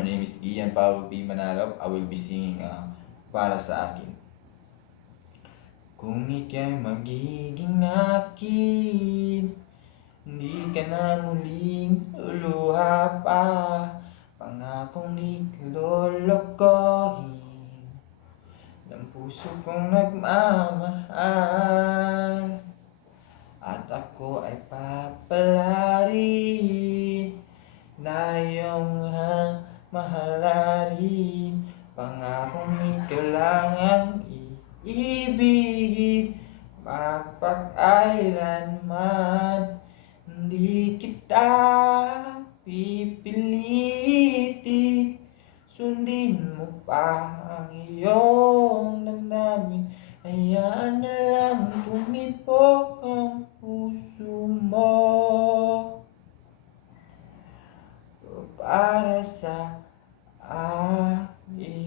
My name is Ian Paulo P. Manalop. I will be singing Para Sa Akin. Kung ika'y magiging akin, hindi ka na muling luluha pa. Pangakong di ka lolokohin ng puso kong nagmamahal. At ako ay papalarin na iyong mahalin. Pangakong ikaw lang ang iibigin, magpakailanman. Hindi kita pipilitin, sundin mo pa ang iyong damdamin. Hayaan na lang tumibok ang puso mo para sa akin.